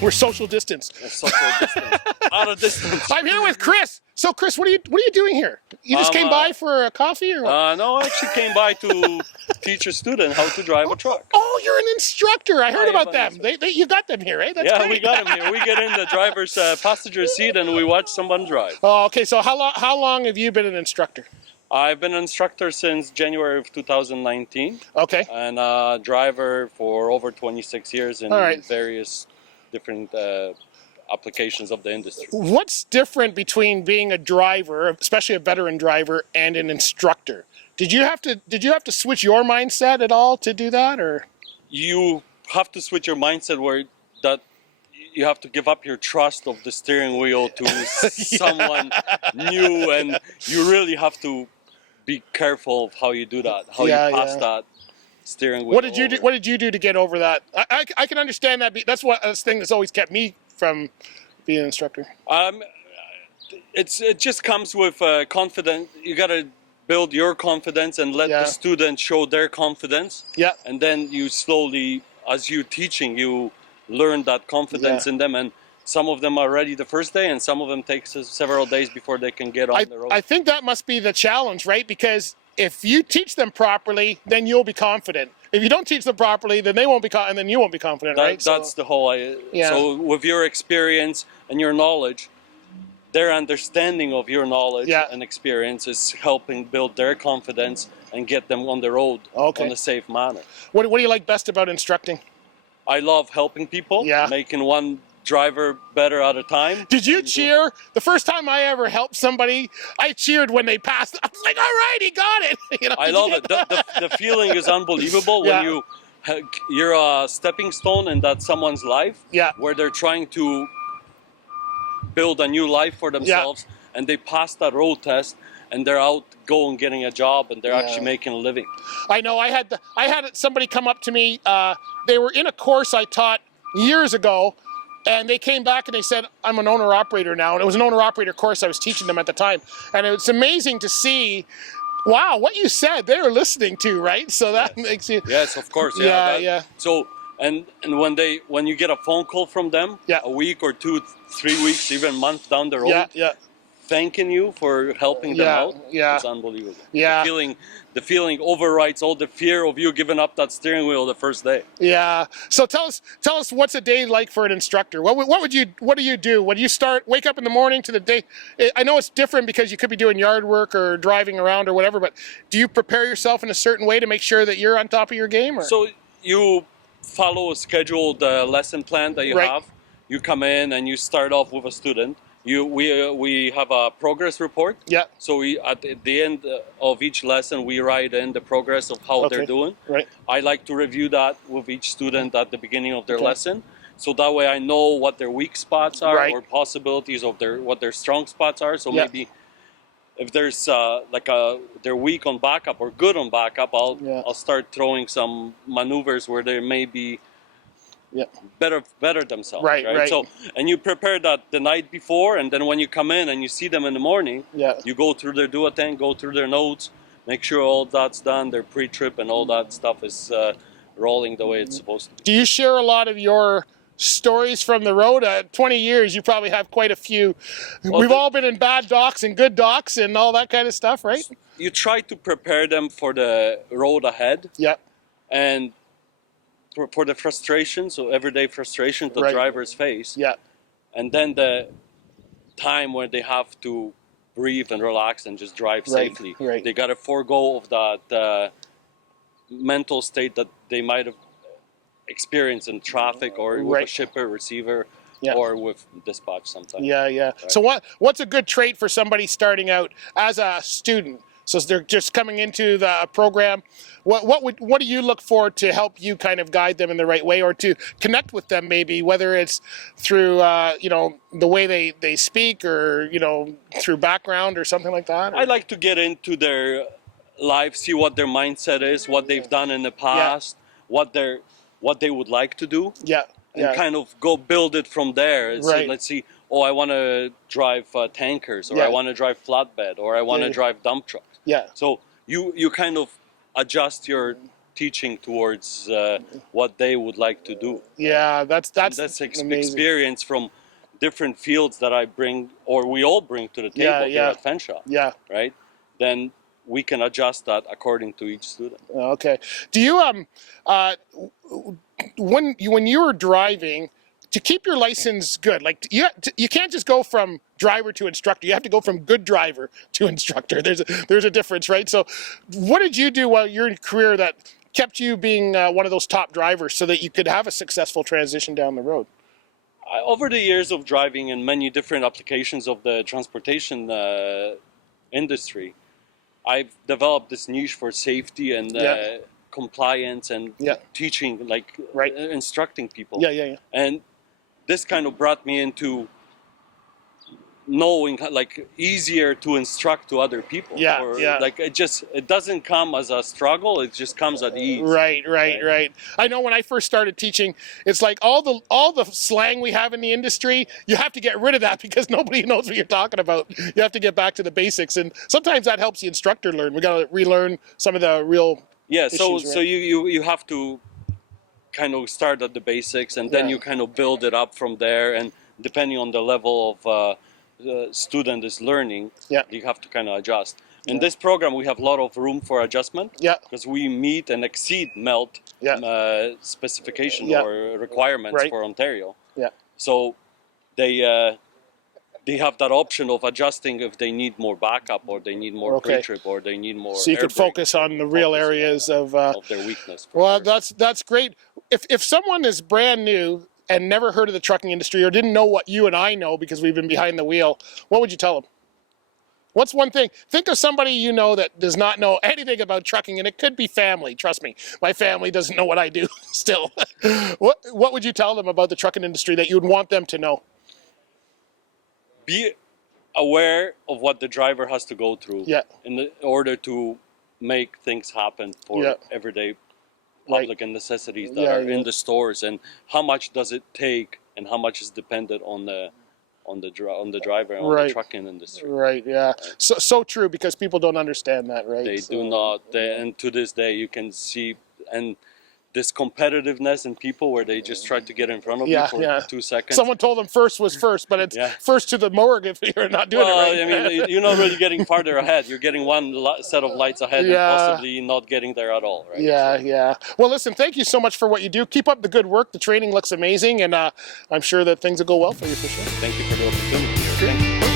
We're social distance. Social distance. Out of distance. I'm here with Chris. So, Chris, what are you doing here? You just came by for a coffee, or what? No, I actually came by to teach a student how to drive a truck. Oh, you're an instructor. I heard Yeah, about them. You got them here, right? That's Yeah, great. we got him here. We get in the driver's passenger seat and we watch someone drive. Oh, okay. So how long have you been an instructor? I've been an instructor since January of 2019. Okay. And a driver for over 26 years in various different applications of the industry. What's different between being a driver, especially a veteran driver, and an instructor? Did you have to switch your mindset at all to do that, or? You have to switch your mindset where that you have to give up your trust of the steering wheel to someone new, and you really have to be careful of how you do that, how you pass that steering wheel. What did you do? What did you do to get over that? I can understand that. That's a thing that's always kept me from being an instructor. It just comes with confidence. You gotta build your confidence and let the student show their confidence. Yeah. And then you slowly, as you teaching, you learn that confidence in them, and some of them are ready the first day, and some of them takes several days before they can get on the road. I think that must be the challenge, right? Because if you teach them properly, then you'll be confident. If you don't teach them properly, then they won't be and then you won't be confident, right? That's the whole idea. So with your experience and your knowledge, their understanding of your knowledge and experience is helping build their confidence and get them on the road in a safe manner. What do you like best about instructing? I love helping people, making one driver better at a time. Did you cheer? The first time I ever helped somebody, I cheered when they passed. I was like, all right, he got it. You know, I love it. The feeling is unbelievable when you're a stepping stone in that someone's life where they're trying to build a new life for themselves and they pass that road test and they're out going getting a job and they're actually making a living. I know. I had somebody come up to me. They were in a course I taught years ago, and they came back and they said, I'm an owner-operator now. And it was an owner-operator course I was teaching them at the time. And it's amazing to see, wow, what you said, they were listening to, right? So that makes you... Yes, of course. So, and when you get a phone call from them, a week or 2, 3 weeks, even a month down the road, thanking you for helping them out, it's unbelievable. Yeah. The feeling overrides all the fear of you giving up that steering wheel the first day. Yeah. So tell us what's a day like for an instructor? What do you do when you wake up in the morning to the day? I know it's different because you could be doing yard work or driving around or whatever, but do you prepare yourself in a certain way to make sure that you're on top of your game? Or? So you follow a scheduled lesson plan that you have. You come in and you start off with a student. We have a progress report. Yeah. So at the end of each lesson, we write in the progress of how they're doing. Right. I like to review that with each student at the beginning of their lesson, so that way I know what their weak spots are or possibilities of what their strong spots are. So maybe if there's they're weak on backup or good on backup, I'll start throwing some maneuvers where they may be better themselves. Right. So, and you prepare that the night before, and then when you come in and you see them in the morning, you go through their duotang, go through their notes, make sure all that's done, their pre-trip and all that stuff is rolling the way it's supposed to be. Do you share a lot of your stories from the road? 20 years, you probably have quite a few. Well, we've all been in bad docks and good docks and all that kind of stuff, right? You try to prepare them for the road ahead. Yeah. And for the frustration, so everyday frustration the drivers face. Yeah. And then the time when they have to breathe and relax and just drive safely. Right. They got to forego of that mental state that they might have experienced in traffic or with a shipper, receiver, or with dispatch sometimes. Yeah. Right. So what's a good trait for somebody starting out as a student? So they're just coming into the program. What do you look for to help you kind of guide them in the right way, or to connect with them maybe, whether it's through the way they speak, or through background or something like that? Or? I like to get into their life, see what their mindset is, what they've done in the past, what they would like to do, and kind of go build it from there. So let's see. Oh, I want to drive tankers, or I want to drive flatbed, or I want to drive dump trucks. Yeah. So you kind of adjust your teaching towards what they would like to do. Yeah, that's experience from different fields that I bring, or we all bring to the table here at Fanshawe. Yeah. Right? Then we can adjust that according to each student. Okay. Do you when you were driving, to keep your license good, like you can't just go from driver to instructor. You have to go from good driver to instructor. There's a difference, right? So, what did you do while your career that kept you being one of those top drivers, so that you could have a successful transition down the road? Over the years of driving in many different applications of the transportation industry, I've developed this niche for safety and compliance and teaching, like instructing people. And this kind of brought me into knowing, like, easier to instruct to other people. Like, it doesn't come as a struggle, it just comes at ease. Right. I know when I first started teaching, it's like all the slang we have in the industry, you have to get rid of that because nobody knows what you're talking about. You have to get back to the basics, and sometimes that helps the instructor learn. We got to relearn some of the real issues, so you have to kind of start at the basics, and then you kind of build it up from there, and depending on the level of the student is learning, you have to kind of adjust. In this program, we have a lot of room for adjustment, because we meet and exceed MELT specification or requirements for Ontario. So they have that option of adjusting if they need more backup, or they need more pre-trip, or they need more. So you could focus on the real areas of their weakness. Well, that's great. If someone is brand new and never heard of the trucking industry, or didn't know what you and I know because we've been behind the wheel, what would you tell them? What's one thing? Think of somebody you know that does not know anything about trucking, and it could be family. Trust me, my family doesn't know what I do still. What would you tell them about the trucking industry that you would want them to know? Be aware of what the driver has to go through in order to make things happen for everyday public and necessities that are in the stores, and how much does it take, and how much is dependent on the driver and on the trucking industry. So true, because people don't understand that, right? They do not, and to this day you can see this competitiveness in people where they just try to get in front of you for 2 seconds. Someone told them first was first, but it's first to the morgue if you're not doing it right. I mean, you're not really getting farther ahead. You're getting one set of lights ahead and possibly not getting there at all, right? Well, listen, thank you so much for what you do. Keep up the good work. The training looks amazing, and I'm sure that things will go well for you for sure. Thank you for the opportunity. Thank you.